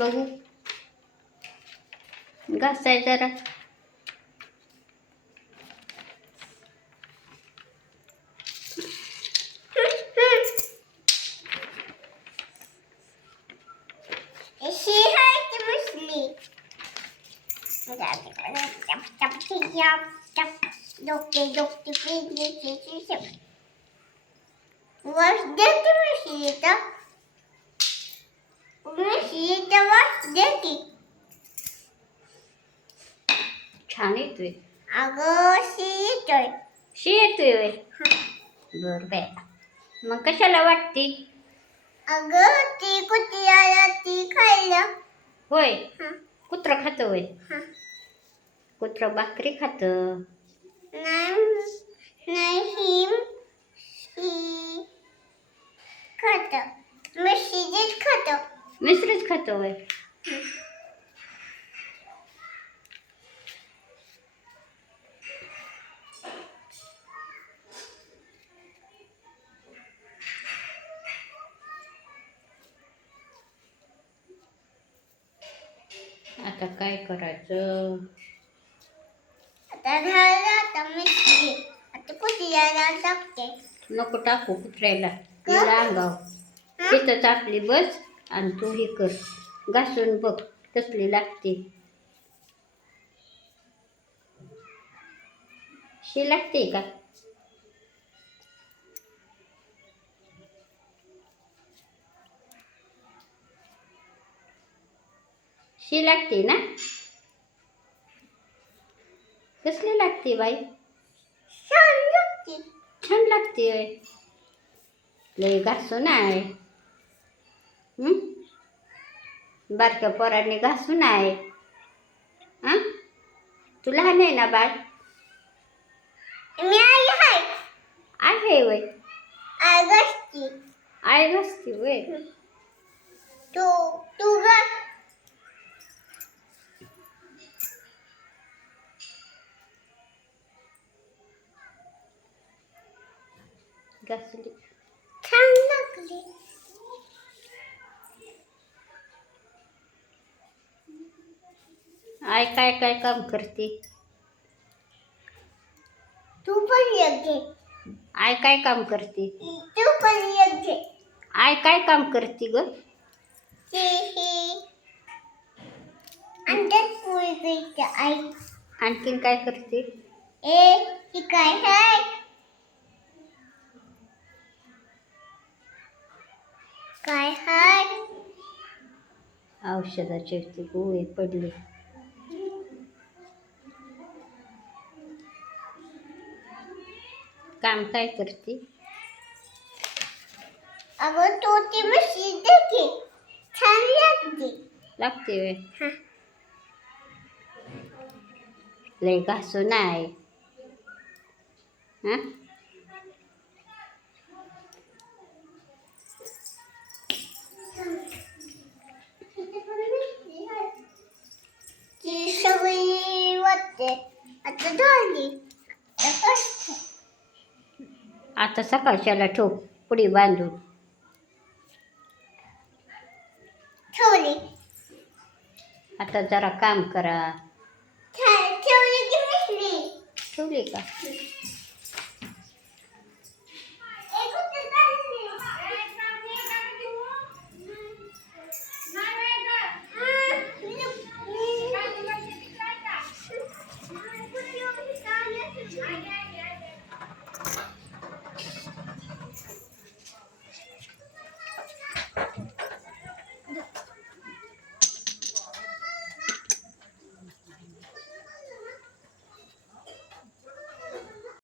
बघू घासाय जरा. छान येतोय. अगं शी येतोय. शी येतोय होय. बर बाय. मग कशाला वाटते? अगं ती कुत्र्याला ती खायला. होय. कुत्रं खातं होय. कुत्रं भाकरी खातं. नाही खातं. मिरचीच खातं. मिसरीच खातं होय. आता काय करायचं? आता झालं आता मिरची. आता कुत्र्याला टाकते. नको टाकू कुत्र्याला. तिला अंगाव तिथंच आपली बस आणि तू हे कर. घासून बघ कसली लागते. शी लागते का? शी लागते ना? कसली लागते बाई? छान लागते. छान लागते. लय घासू नाही. बारक्या पोरांनी घासू नाही. तू लहान आहे ना बाळ? मी आई आहे. आहे वय. आई घासते. आई घासते वय. तू घास. घासली. छान लागली. आई काय काय काम करते? तू पण एक घे. आई काय काम करते? तू पण एक घे. आई काय काम करते ग? अंड्यात पोळी करते आई. आणखीन काय करते? ही काय आहे? काय आहे? औषधाचे गोळे पडले. काम काय करते? अगं तू ती मशी दे की. छान लागते. लागते वे. लय घासू नाही. ती सगळी वाटते. आता झाली. आता सकाळच्याला ठेव पुडी बांधून. ठेवली. आता जरा काम करा. ठेवली की मिसली. ठेवली का?